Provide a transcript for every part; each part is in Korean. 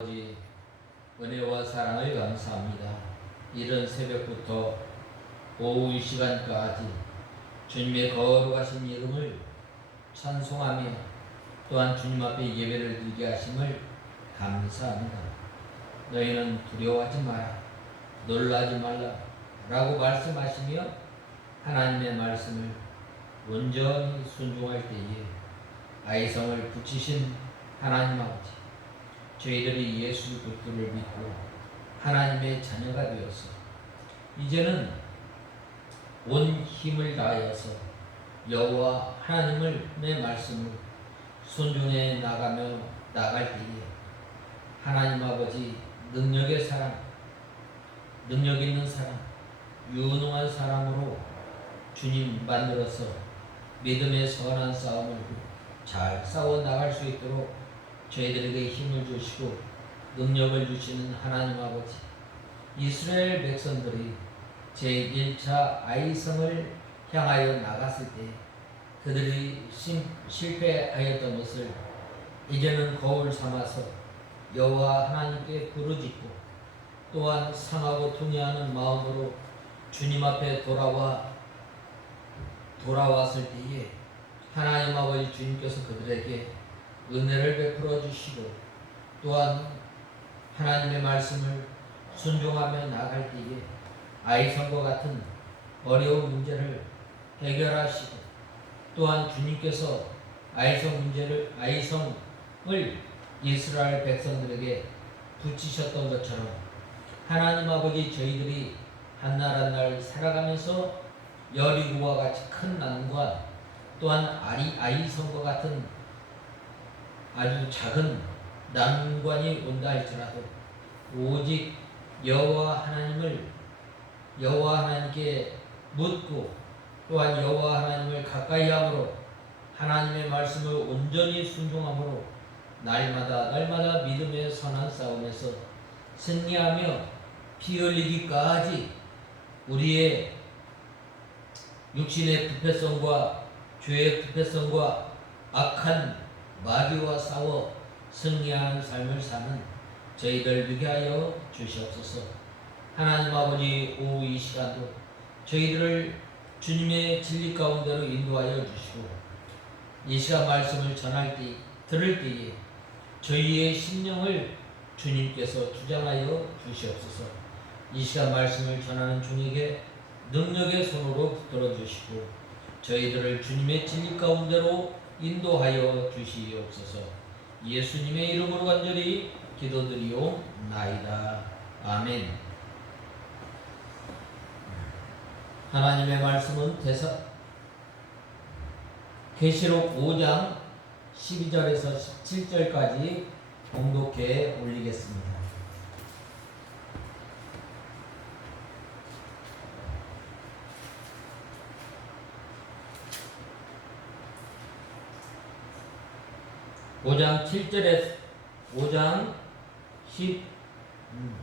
아버지, 은혜와 사랑을 감사합니다. 이른 새벽부터 오후 이 시간까지 주님의 거룩하신 이름을 찬송하며 또한 주님 앞에 예배를 드리게 하심을 감사합니다. 너희는 두려워하지 마라, 놀라지 말라 라고 말씀하시며 하나님의 말씀을 온전히 순종할 때에 아이성을 붙이신 하나님 아버지, 저희들이 예수 그리스도를 믿고 하나님의 자녀가 되어서 이제는 온 힘을 다하여서 여호와 하나님의 말씀을 순종해 나갈 때에 하나님 아버지 능력의 사람, 능력 있는 사람, 유능한 사람으로 주님 만들어서 믿음의 선한 싸움을 잘 싸워 나갈 수 있도록 저희들에게 힘을 주시고 능력을 주시는 하나님 아버지, 이스라엘 백성들이 제1차 아이성을 향하여 나갔을 때 그들이 실패하였던 것을 이제는 거울 삼아서 여호와 하나님께 부르짖고 또한 상하고 통회하는 마음으로 주님 앞에 돌아왔을 때에 하나님 아버지 주님께서 그들에게 은혜를 베풀어 주시고 또한 하나님의 말씀을 순종하며 나갈 때에 아이성과 같은 어려운 문제를 해결하시고 또한 주님께서 아이성을 이스라엘 백성들에게 붙이셨던 것처럼 하나님 아버지 저희들이 한 날 한 날 살아가면서 여리고와 같이 큰 난관 또한 아이성과 같은 아주 작은 난관이 온다 할지라도 오직 여호와 하나님께 묻고 또한 여호와 하나님을 가까이 함으로 하나님의 말씀을 온전히 순종함으로 날마다 믿음의 선한 싸움에서 승리하며 피 흘리기까지 우리의 육신의 부패성과 죄의 부패성과 악한 마귀와 싸워 승리하는 삶을 사는 저희들 되게 하여 주시옵소서. 하나님 아버지, 오후 이 시간도 저희들을 주님의 진리 가운데로 인도하여 주시고 이 시간 말씀을 들을 때에 저희의 심령을 주님께서 주장하여 주시옵소서. 이 시간 말씀을 전하는 종에게 능력의 손으로 붙들어 주시고 저희들을 주님의 진리 가운데로 인도하여 주시옵소서. 예수님의 이름으로 간절히 기도드리옵나이다. 아멘. 하나님의 말씀은 계시록 5장 12절에서 17절까지 봉독해 올리겠습니다. (5장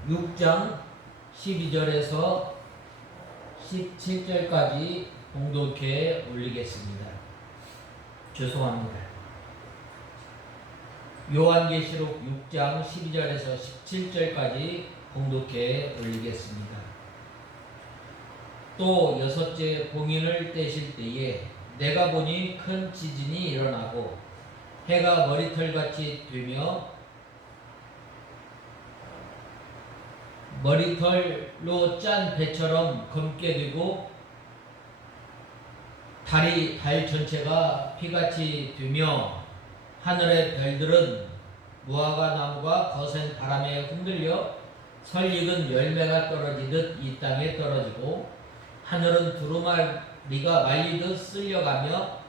6장 12절에서 17절까지 봉독해 올리겠습니다. 죄송합니다. 요한계시록 6장 12절에서 17절까지 봉독해 올리겠습니다. 또 여섯째 봉인을 떼실 때에 내가 보니 큰 지진이 일어나고 해가 머리털같이 되며 머리털로 짠 배처럼 검게 되고 달이 달 전체가 피같이 되며 하늘의 별들은 무화과 나무가 거센 바람에 흔들려 설익은 열매가 떨어지듯 이 땅에 떨어지고 하늘은 두루마리가 말리듯 쓸려가며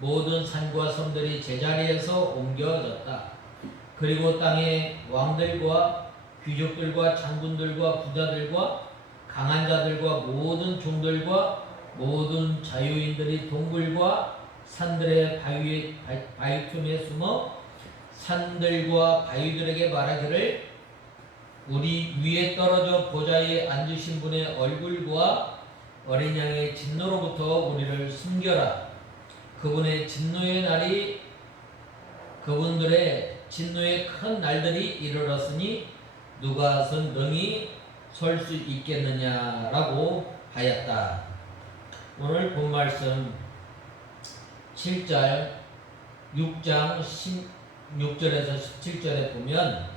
모든 산과 섬들이 제자리에서 옮겨졌다. 그리고 땅의 왕들과 귀족들과 장군들과 부자들과 강한 자들과 모든 종들과 모든 자유인들이 동굴과 산들의 바위 틈에 숨어 산들과 바위들에게 말하기를 우리 위에 떨어져 보좌에 앉으신 분의 얼굴과 어린 양의 진노로부터 우리를 숨겨라. 그분의 진노의 날이 그분들의 진노의 큰 날들이 이르렀으니 누가 선등이 설 수 있겠느냐라고 하였다. 오늘 본 말씀 7절 6장 16절에서 17절에 보면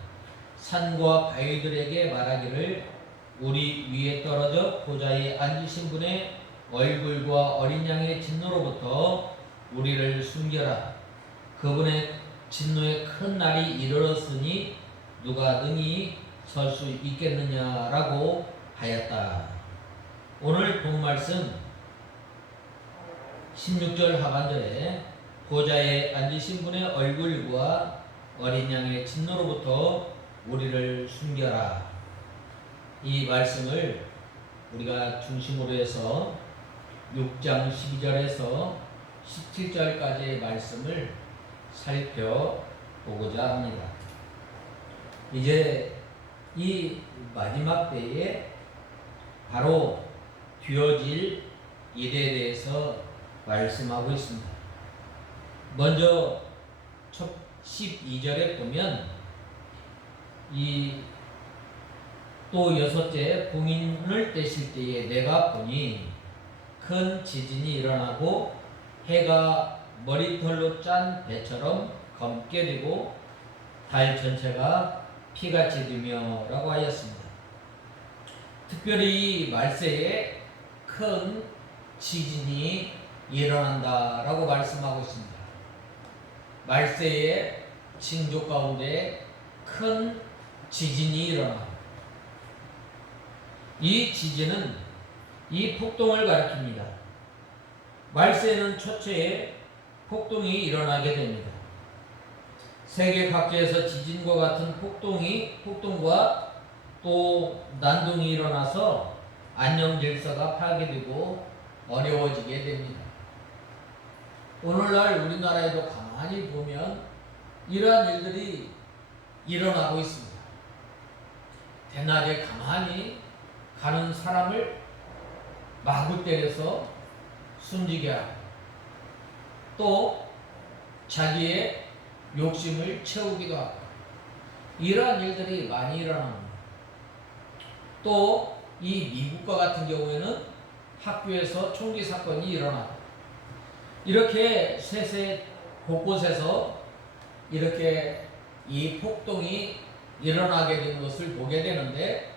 산과 바위들에게 말하기를 우리 위에 떨어져 보좌에 앉으신 분의 얼굴과 어린 양의 진노로부터 우리를 숨겨라. 그분의 진노의 큰 날이 이르렀으니 누가 능히 설 수 있겠느냐라고 하였다. 오늘 본 말씀 16절 하반절에 보좌에 앉으신 분의 얼굴과 어린 양의 진노로부터 우리를 숨겨라. 이 말씀을 우리가 중심으로 해서 6장 12절에서 17절까지의 말씀을 살펴보고자 합니다. 이제 이 마지막 때에 바로 되어질 일에 대해서 말씀하고 있습니다. 먼저 12절에 보면 또 여섯째 봉인을 떼실 때에 내가 보니 큰 지진이 일어나고 해가 머리털로 짠 배처럼 검게 되고 달 전체가 피같이 되며 라고 하였습니다. 특별히 이 말세에 큰 지진이 일어난다 라고 말씀하고 있습니다. 말세의 징조 가운데 큰 지진이 일어납니다. 이 지진은 이 폭동을 가리킵니다. 말세에는 첫째에 폭동이 일어나게 됩니다. 세계 각지에서 지진과 같은 폭동과 또 난동이 일어나서 안녕 질서가 파괴되고 어려워지게 됩니다. 오늘날 우리나라에도 가만히 보면 이러한 일들이 일어나고 있습니다. 대낮에 가만히 가는 사람을 마구 때려서 숨지게 하고 또 자기의 욕심을 채우기도 하고 이러한 일들이 많이 일어납니다. 또 이 미국과 같은 경우에는 학교에서 총기 사건이 일어나고 이렇게 세세 곳곳에서 이렇게 이 폭동이 일어나게 된 것을 보게 되는데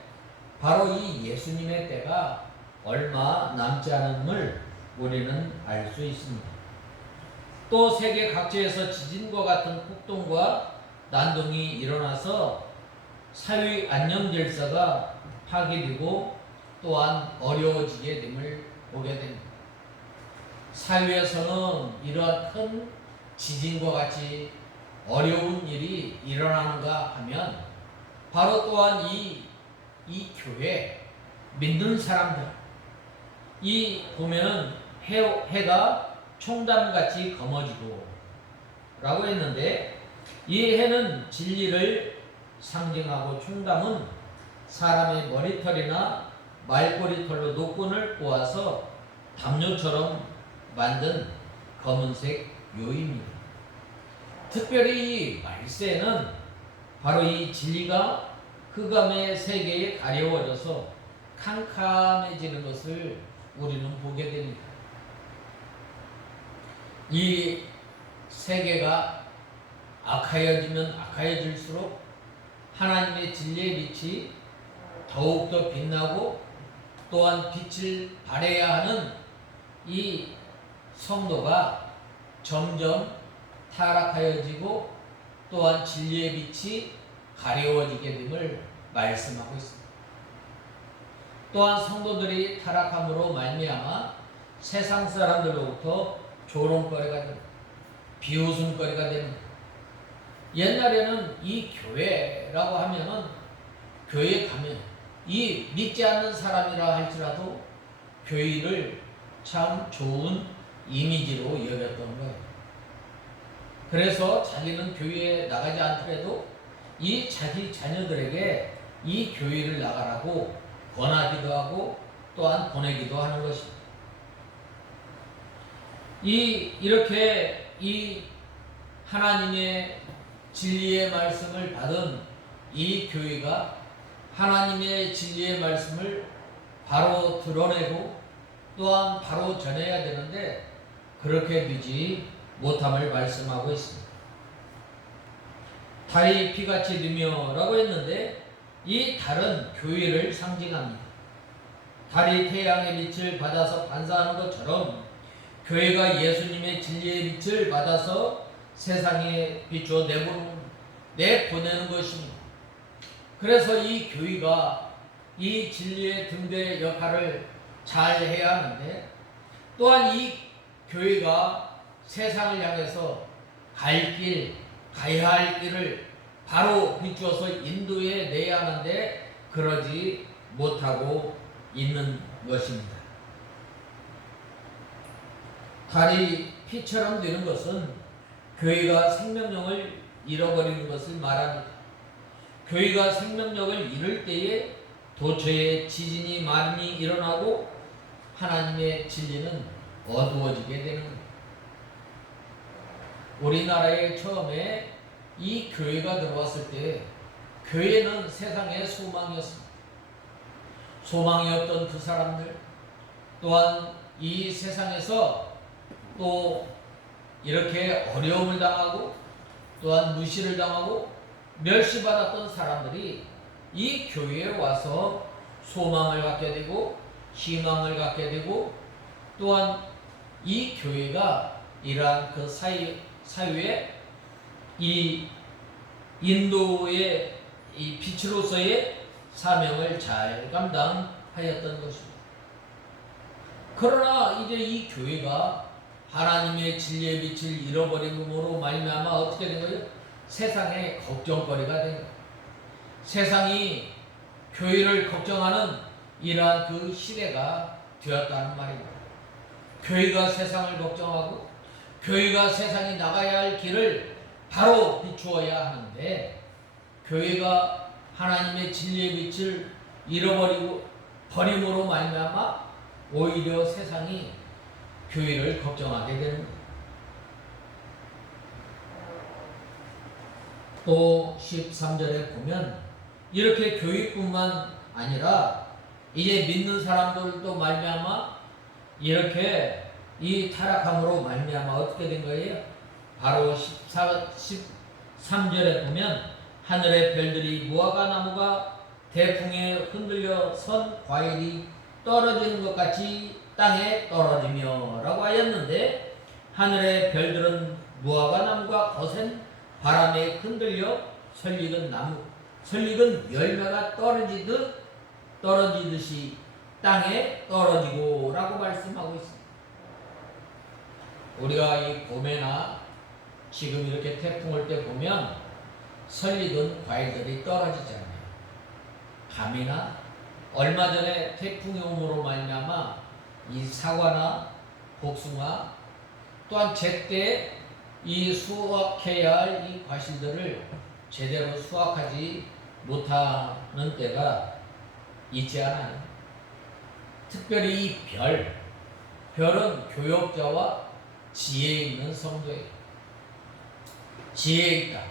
바로 이 예수님의 때가 얼마 남지 않음을 우리는 알 수 있습니다. 또 세계 각지에서 지진과 같은 폭동과 난동이 일어나서 사회 안녕 질서가 파괴되고 또한 어려워지게 됨을 보게 됩니다. 사회에서는 이러한 큰 지진과 같이 어려운 일이 일어나는가 하면 바로 또한 이 교회 믿는 사람들 보면은 해가 총담같이 검어지고 라고 했는데 이 해는 진리를 상징하고 총담은 사람의 머리털이나 말꼬리털로 노끈을 꼬아서 담요처럼 만든 검은색 묘입니다. 특별히 이 말세는 바로 이 진리가 흑암의 세계에 가려워져서 캄캄해지는 것을 우리는 보게 됩니다. 이 세계가 악하여지면 악하여질수록 하나님의 진리의 빛이 더욱더 빛나고 또한 빛을 발해야 하는 이 성도가 점점 타락하여지고 또한 진리의 빛이 가려워지게 됨을 말씀하고 있습니다. 또한 성도들이 타락함으로 말미암아 세상 사람들로부터 조롱거리가 됩니다. 비웃음거리가 됩니다. 옛날에는 이 교회라고 하면은 교회에 가면 이 믿지 않는 사람이라 할지라도 교회를 참 좋은 이미지로 여겼던 거예요. 그래서 자기는 교회에 나가지 않더라도 이 자기 자녀들에게 이 교회를 나가라고 권하기도 하고 또한 보내기도 하는 것입니다. 이렇게 이 하나님의 진리의 말씀을 받은 이 교회가 하나님의 진리의 말씀을 바로 드러내고 또한 바로 전해야 되는데 그렇게 되지 못함을 말씀하고 있습니다. 달이 피같이 되며라고 했는데 이 달은 교회를 상징합니다. 달이 태양의 빛을 받아서 반사하는 것처럼 교회가 예수님의 진리의 빛을 받아서 세상에 비추어 내보내는 것입니다. 그래서 이 교회가 이 진리의 등대 역할을 잘 해야 하는데 또한 이 교회가 세상을 향해서 가야 할 길을 바로 비추어서 인도해 내야 하는데 그러지 못하고 있는 것입니다. 달이 피처럼 되는 것은 교회가 생명력을 잃어버리는 것을 말합니다. 교회가 생명력을 잃을 때에 도처에 지진이 많이 일어나고 하나님의 진리는 어두워지게 되는 겁니다. 우리나라에 처음에 이 교회가 들어왔을 때 교회는 세상의 소망이었습니다. 소망이 없던 그 사람들 또한 이 세상에서 또 이렇게 어려움을 당하고 또한 무시를 당하고 멸시받았던 사람들이 이 교회에 와서 소망을 갖게 되고 희망을 갖게 되고 또한 이 교회가 이러한 그 사회에 이 인도의 이 빛으로서의 사명을 잘 감당하였던 것입니다. 그러나 이제 이 교회가 하나님의 진리의 빛을 잃어버림으로 말미암아 어떻게 된 거예요? 세상의 걱정거리가 된 거예요. 세상이 교회를 걱정하는 이러한 그 시대가 되었다는 말입니다. 교회가 세상을 걱정하고 교회가 세상이 나가야 할 길을 바로 비추어야 하는데 교회가 하나님의 진리의 빛을 버림으로 말미암아 오히려 세상이 교회를 걱정하게 되는 거예요. 또 13절에 보면 이렇게 교회뿐만 아니라 이제 믿는 사람들도 말미암아 이렇게 이 타락함으로 말미암아 어떻게 된 거예요? 바로 13절에 보면 하늘의 별들이 무화과 나무가 대풍에 흔들려 선 과일이 떨어지는 것 같이 땅에 떨어지며 라고 하였는데 하늘의 별들은 무화과 나무가 거센 바람에 흔들려 설익은 열매가 떨어지듯이 땅에 떨어지고 라고 말씀하고 있습니다. 우리가 이 봄에나 지금 이렇게 태풍 올 때 보면 설익은 과일들이 떨어지잖아요. 감이나 얼마 전에 태풍이 오므로 말미암아 이 사과나 복숭아 또한 제때 이 수확해야 할 이 과실들을 제대로 수확하지 못하는 때가 있지 않아요. 특별히 이 별은 교역자와 지혜 있는 성도예요. 지혜 있다.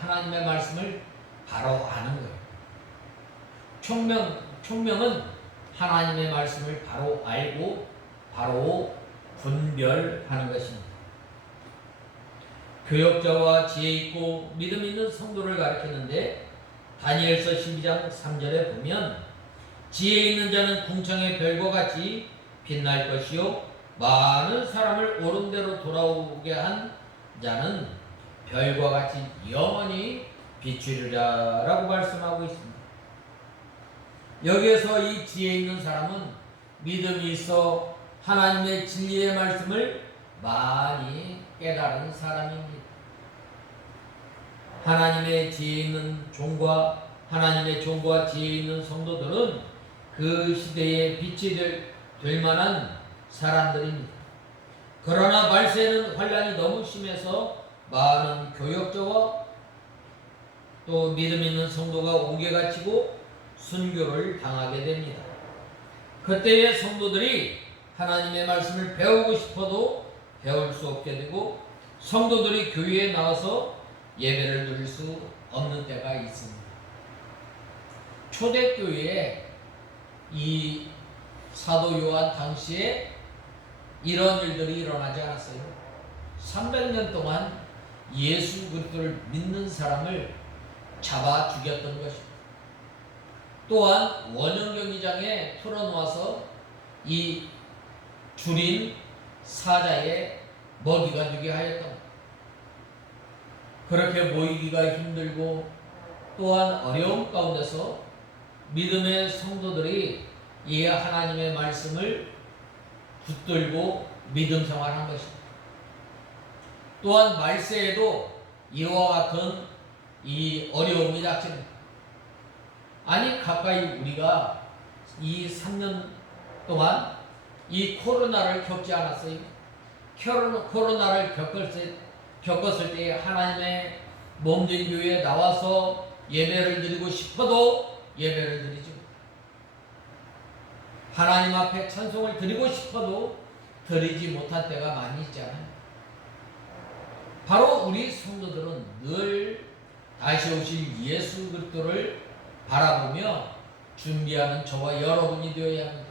하나님의 말씀을 바로 아는 거예요. 총명은 하나님의 말씀을 바로 알고 바로 분별하는 것입니다. 교역자와 지혜 있고 믿음 있는 성도를 가리키는데 다니엘서 12장 3절에 보면 지혜 있는 자는 궁창의 별과 같이 빛날 것이요 많은 사람을 옳은 대로 돌아오게 한 자는 별과 같이 영원히 비추리라 라고 말씀하고 있습니다. 여기에서 이 지혜 있는 사람은 믿음이 있어 하나님의 진리의 말씀을 많이 깨달은 사람입니다. 하나님의 지혜 있는 종과 하나님의 종과 지혜 있는 성도들은 그 시대의 빛이 될 만한 사람들입니다. 그러나 말세는 환란이 너무 심해서 많은 교역자와 또 믿음 있는 성도가 옥에 갇히고 순교를 당하게 됩니다. 그때의 성도들이 하나님의 말씀을 배우고 싶어도 배울 수 없게 되고 성도들이 교회에 나와서 예배를 드릴 수 없는 때가 있습니다. 초대교회에 이 사도 요한 당시에 이런 일들이 일어나지 않았어요. 300년 동안 예수 그리스도를 믿는 사람을 잡아 죽였던 것입니다. 또한 원형 경기장에 틀어놓아서 이 줄인 사자의 먹이가 되게 하였던 것. 그렇게 모이기가 힘들고 또한 어려움 가운데서 믿음의 성도들이 이 하나님의 말씀을 붙들고 믿음 생활한 것입니다. 또한 말세에도 이와 같은 이 어려움이 닥칩니다. 아니 가까이 우리가 이 3년 동안 이 코로나를 겪지 않았어요. 코로나를 겪었을 때 하나님의 몸된 교회에 나와서 예배를 드리고 싶어도 예배를 드리지 못해요. 하나님 앞에 찬송을 드리고 싶어도 드리지 못한 때가 많이 있잖아요. 바로 우리 성도들은 늘 다시 오실 예수 그리스도를 바라보며 준비하는 저와 여러분이 되어야 합니다.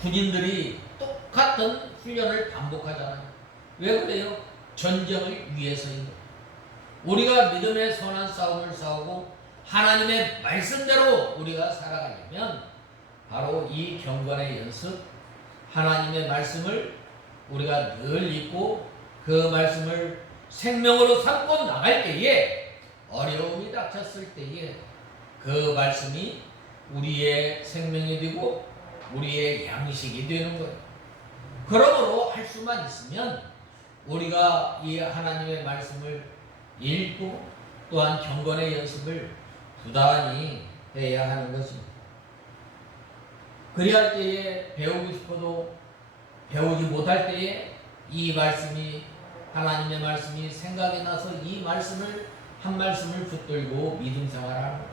군인들이 똑같은 훈련을 반복하잖아요. 왜 그래요? 전쟁을 위해서인 거예요. 우리가 믿음의 선한 싸움을 싸우고 하나님의 말씀대로 우리가 살아가려면 바로 이 경건의 연습, 하나님의 말씀을 우리가 늘 읽고 그 말씀을 생명으로 삼고 나갈 때에 어려움이 닥쳤을 때에 그 말씀이 우리의 생명이 되고 우리의 양식이 되는 거예요. 그러므로 할 수만 있으면 우리가 이 하나님의 말씀을 읽고 또한 경건의 연습을 부단히 해야 하는 것입니다. 그리할 때에 배우고 싶어도 배우지 못할 때에 이 말씀이 하나님의 말씀이 생각이 나서 이 말씀을 한 말씀을 붙들고 믿음 생활하는 거예요.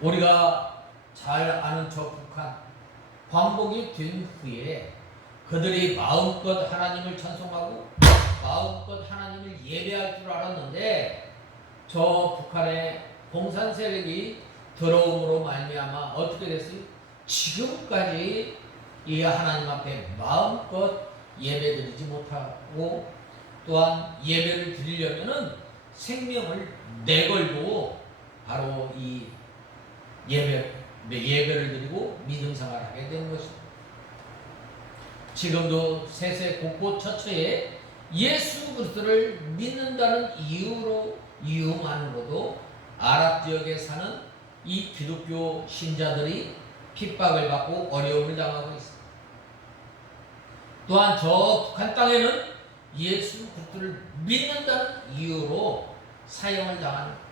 우리가 잘 아는 저 북한 광복이 된 후에 그들이 마음껏 하나님을 찬송하고 마음껏 하나님을 예배할 줄 알았는데 저 북한의 공산 세력이 들어옴으로 말미암아 어떻게 됐어요? 지금까지 이 하나님 앞에 마음껏 예배드리지 못하고 또한 예배를 드리려면은 생명을 내걸고 바로 이 예배를 드리고 믿음 생활을 하게 되는 것입니다. 지금도 세세 곳곳 처처에 예수 그리스도를 믿는다는 이유만으로도 아랍 지역에 사는 이 기독교 신자들이 핍박을 받고 어려움을 당하고 있습니다. 또한 저 북한 땅에는 예수 그리스도를 믿는다는 이유로 사형을 당합니다.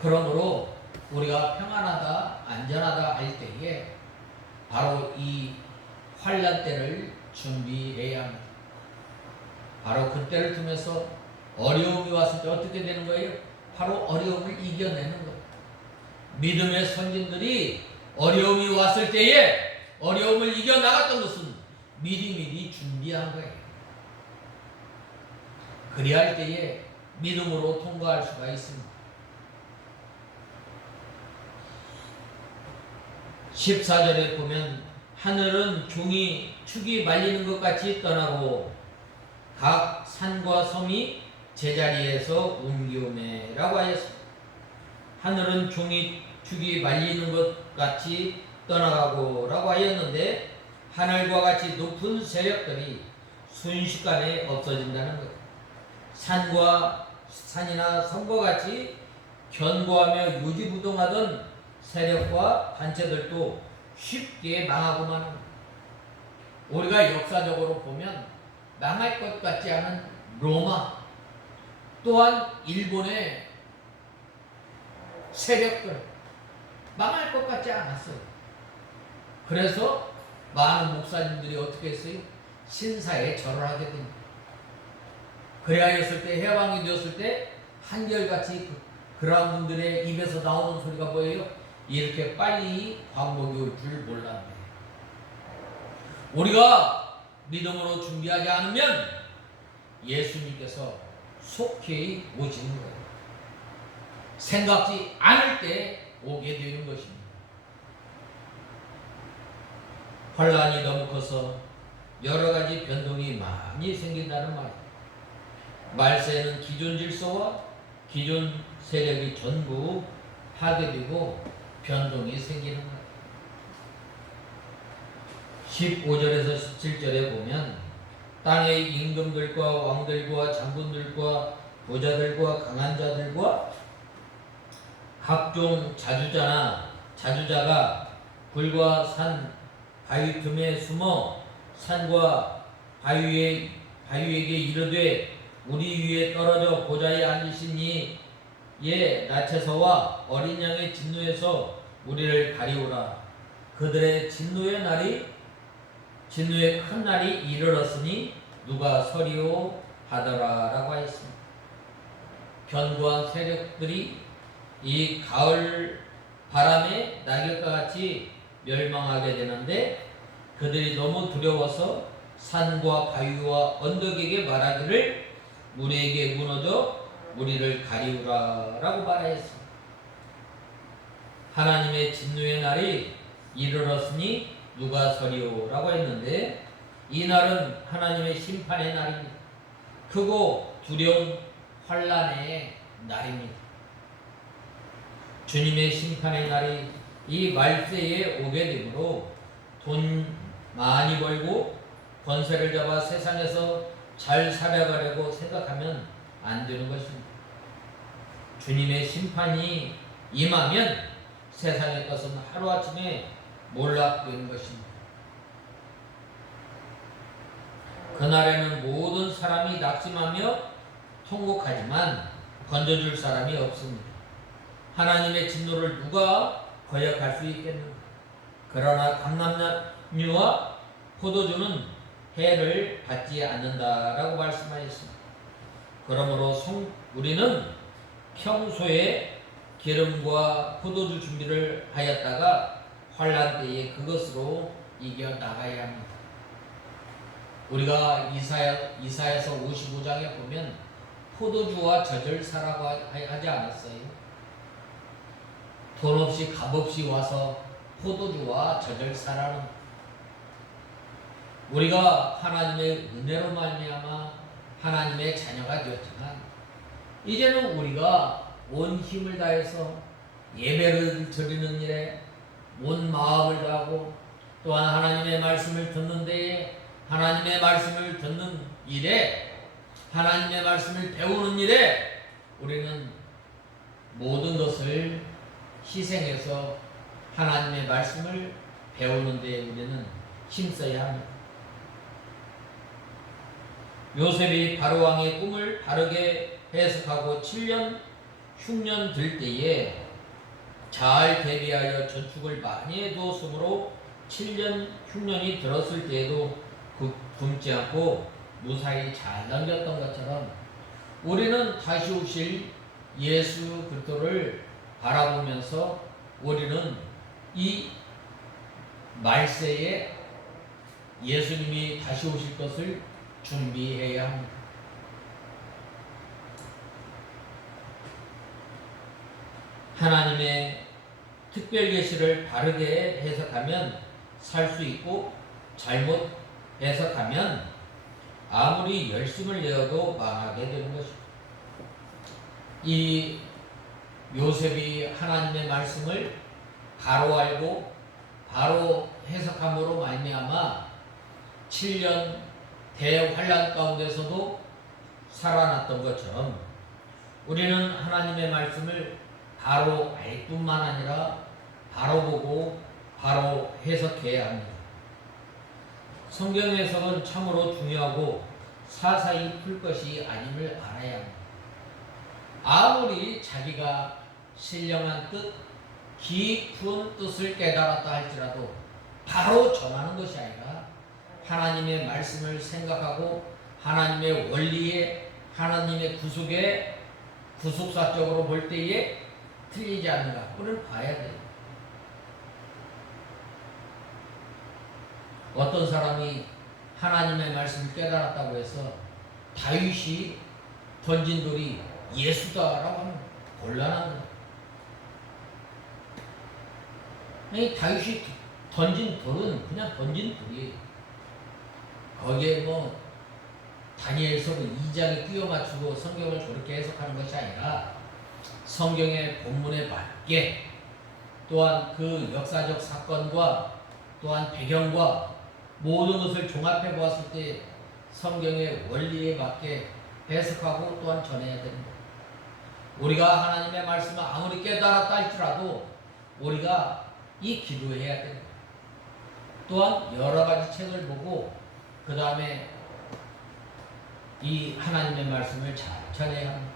그러므로 우리가 평안하다 안전하다 할 때에 바로 이 환난 때를 준비해야 합니다. 바로 그때를 통해서 어려움이 왔을 때 어떻게 되는 거예요? 바로 어려움을 이겨내는 거예요. 믿음의 선진들이 어려움이 왔을 때에 어려움을 이겨나갔던 것은 미리미리 준비한 거예요. 그리할 때에 믿음으로 통과할 수가 있습니다. 14절에 보면 하늘은 축이 말리는 것 같이 떠나고 각 산과 섬이 제자리에서 옮기오매라고 하였습니다. 하늘은 축이 말리는 것 같이 떠나가고 라고 하였는데 하늘과 같이 높은 세력들이 순식간에 없어진다는 것. 산이나 섬과 같이 견고하며 유지부동하던 세력과 단체들도 쉽게 망하고 마는 것. 우리가 역사적으로 보면 망할 것 같지 않은 로마 또한 일본의 세력들 망할 것 같지 않았어요. 그래서 많은 목사님들이 어떻게 했어요? 신사에 절을 하게 됩니다. 그래야였을 때 해방이 되었을 때 한결같이 그런 분들의 입에서 나오는 소리가 뭐예요? 이렇게 빨리 광복이 올 줄 몰랐네. 우리가 믿음으로 준비하지 않으면 예수님께서 속히 오시는 거예요. 생각지 않을 때 오게 되는 것입니다. 환란이 너무 커서 여러 가지 변동이 많이 생긴다는 말이에요. 말세는 기존 질서와 기존 세력이 전부 파괴되고 변동이 생기는 거예요. 15절에서 17절에 보면 땅의 임금들과 왕들과 장군들과 부자들과 강한 자들과 각종 자주자가 불과 산 바위 틈에 숨어 산과 바위에게 이르되 우리 위에 떨어져 보좌에 앉으신 이의 낯에서와 어린 양의 진노에서 우리를 가리우라. 그들의 진노의 큰 날이 이르렀으니 누가 서리오 하더라라고 하였습니다. 견고한 세력들이 이 가을 바람에 낙엽과 같이 멸망하게 되는데 그들이 너무 두려워서 산과 바위와 언덕에게 말하기를 우리에게 무너져 우리를 가리우라라고 말하였습니다. 하나님의 진노의 날이 이르렀으니 누가 서리오라고 했는데 이 날은 하나님의 심판의 날입니다. 크고 두려운 환란의 날입니다. 주님의 심판의 날이 이 말세에 오게 되므로 돈 많이 벌고 권세를 잡아 세상에서 잘 살아가려고 생각하면 안 되는 것입니다. 주님의 심판이 임하면 세상의 것은 하루아침에 몰락되는 것입니다. 그날에는 모든 사람이 낙심하며 통곡하지만 건져줄 사람이 없습니다. 하나님의 진노를 누가 거역할 수 있겠는가? 그러나 감람나무와 포도주는 해를 받지 않는다라고 말씀하셨습니다. 그러므로 우리는 평소에 기름과 포도주 준비를 하였다가 환란 때에 그것으로 이겨 나가야 합니다. 우리가 이사야서 55장에 보면 포도주와 젖을사라고 하지 않았어요? 돈 없이 값 없이 와서 포도주와 젖을사라는, 우리가 하나님의 은혜로 말미암아 하나님의 자녀가 되었지만 이제는 우리가 온 힘을 다해서 예배를 드리는 일에 온 마음을 다하고 또한 하나님의 말씀을 듣는 데에 하나님의 말씀을 듣는 일에 하나님의 말씀을 배우는 일에 우리는 모든 것을 희생해서 하나님의 말씀을 배우는 데에 우리는 힘써야 합니다. 요셉이 바로왕의 꿈을 바르게 해석하고 7년 흉년 들 때에 잘 대비하여 저축을 많이 해두었으므로 7년 흉년이 들었을 때에도 굶지 않고 무사히 잘 넘겼던 것처럼 우리는 다시 오실 예수 그리스도를 바라보면서 우리는 이 말세에 예수님이 다시 오실 것을 준비해야 합니다. 하나님의 특별 계시를 바르게 해석하면 살 수 있고 잘못 해석하면 아무리 열심을 내어도 망하게 되는 것입니다. 이 요셉이 하나님의 말씀을 바로 알고 바로 해석함으로 말미암아 7년 대환란 가운데서도 살아났던 것처럼 우리는 하나님의 말씀을 바로 알 뿐만 아니라 바로 보고 바로 해석해야 합니다. 성경 해석은 참으로 중요하고 사사히 풀 것이 아님을 알아야 합니다. 아무리 자기가 신령한 뜻, 깊은 뜻을 깨달았다 할지라도 바로 전하는 것이 아니라 하나님의 말씀을 생각하고 하나님의 원리에 하나님의 구속에 구속사적으로 볼 때에 틀리지 않는가 그걸 봐야 돼요. 어떤 사람이 하나님의 말씀을 깨달았다고 해서 다윗이 던진 돌이 예수다라고 하면 곤란한 거예요. 아니, 다윗이 던진 돌은 그냥 던진 돌이에요. 거기에 뭐 다니엘서 2장에 끼워 맞추고 성경을 그렇게 해석하는 것이 아니라 성경의 본문에 맞게 또한 그 역사적 사건과 또한 배경과 모든 것을 종합해 보았을 때 성경의 원리에 맞게 해석하고 또한 전해야 됩니다. 우리가 하나님의 말씀을 아무리 깨달았다 할지라도 우리가 이 기도해야 됩니다. 또한 여러 가지 책을 보고 그 다음에 이 하나님의 말씀을 잘 전해야 합니다.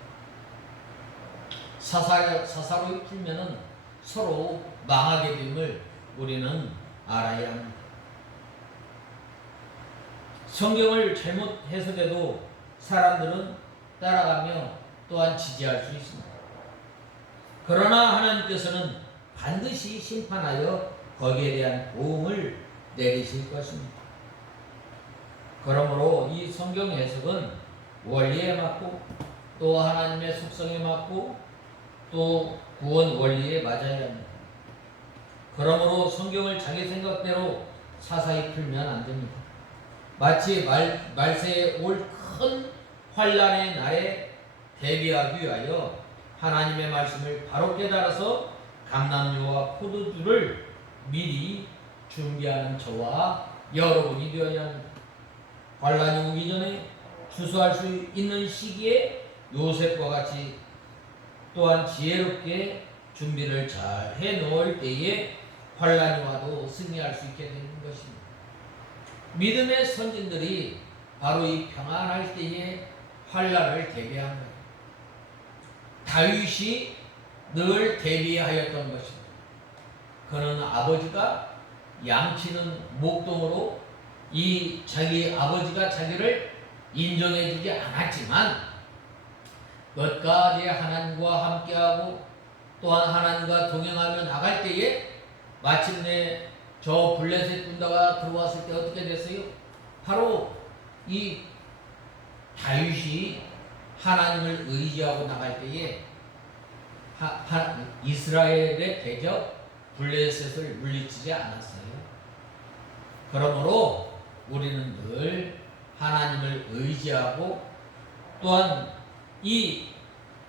사사로이 풀면은 서로 망하게 됨을 우리는 알아야 합니다. 성경을 잘못 해석해도 사람들은 따라가며 또한 지지할 수 있습니다. 그러나 하나님께서는 반드시 심판하여 거기에 대한 보응을 내리실 것입니다. 그러므로 이 성경 해석은 원리에 맞고 또 하나님의 속성에 맞고 또 구원 원리에 맞아야 합니다. 그러므로 성경을 자기 생각대로 사사히 풀면 안 됩니다. 마치 말세에 올 큰 환란의 날에 대비하기 위하여 하나님의 말씀을 바로 깨달아서 감람유와 포도주를 미리 준비하는 저와 여러분이 되어야 합니다. 환란이 오기 전에 추수할 수 있는 시기에 요셉과 같이 또한 지혜롭게 준비를 잘 해놓을 때에 환란이 와도 승리할 수 있게 되는 것입니다. 믿음의 선진들이 바로 이 평안할 때에 환란을 대비한 거예요. 다윗이 늘 대비하였던 것입니다. 그는 아버지가 양치는 목동으로 이 자기 아버지가 자기를 인정해주지 않았지만 끝까지 하나님과 함께하고 또한 하나님과 동행하며 나갈 때에 마침내 저 블레셋 군대가 들어왔을 때 어떻게 됐어요? 바로 이 다윗이 하나님을 의지하고 나갈 때에 이스라엘의 대적 블레셋을 물리치지 않았어요. 그러므로 우리는 늘 하나님을 의지하고 또한 이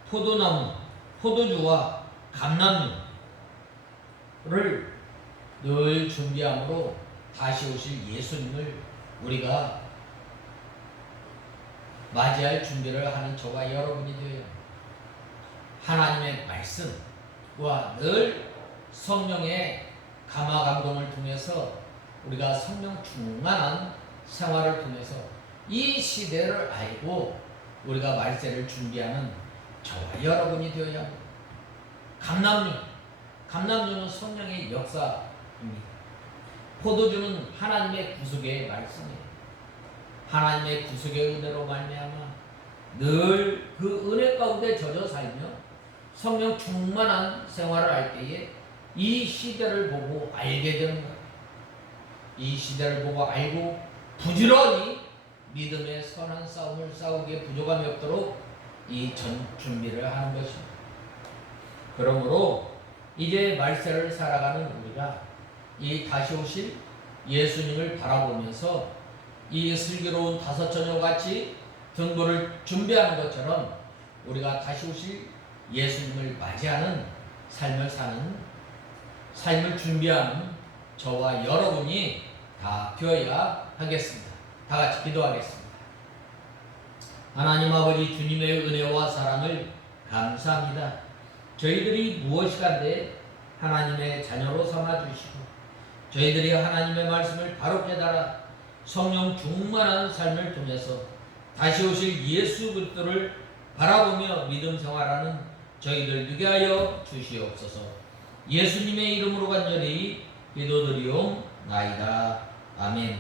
포도나무, 포도주와 감람유를 늘 준비함으로 다시 오실 예수님을 우리가 맞이할 준비를 하는 저와 여러분이 되어야 합니다. 하나님의 말씀과 늘 성령의 감화 감동을 통해서 우리가 성령 충만한 생활을 통해서 이 시대를 알고 우리가 말세를 준비하는 저와 여러분이 되어야 합니다. 감람유는 성령의 역사입니다. 포도주는 하나님의 구속의 말씀이에요. 하나님의 구속의 은혜로 말미암아 늘 그 은혜 가운데 젖어 살며 성령 충만한 생활을 할 때에 이 시대를 보고 알게 되는 거예요. 이 시대를 보고 알고 부지런히 믿음의 선한 싸움을 싸우기에 부족함이 없도록 이 전 준비를 하는 것입니다. 그러므로 이제 말세를 살아가는 우리가 이 다시 오실 예수님을 바라보면서 이 슬기로운 다섯 처녀같이 등불을 준비하는 것처럼 우리가 다시 오실 예수님을 맞이하는 삶을 사는, 삶을 준비하는 저와 여러분이 다 되어야 하겠습니다. 다 같이 기도하겠습니다. 하나님 아버지, 주님의 은혜와 사랑을 감사합니다. 저희들이 무엇이간데 하나님의 자녀로 삼아주시고 저희들이 하나님의 말씀을 바로 깨달아 성령 충만한 삶을 통해서 다시 오실 예수 그리스도를 바라보며 믿음 생활하는 저희들 되게 하여 주시옵소서. 예수님의 이름으로 간절히 기도드리옵나이다. 아멘.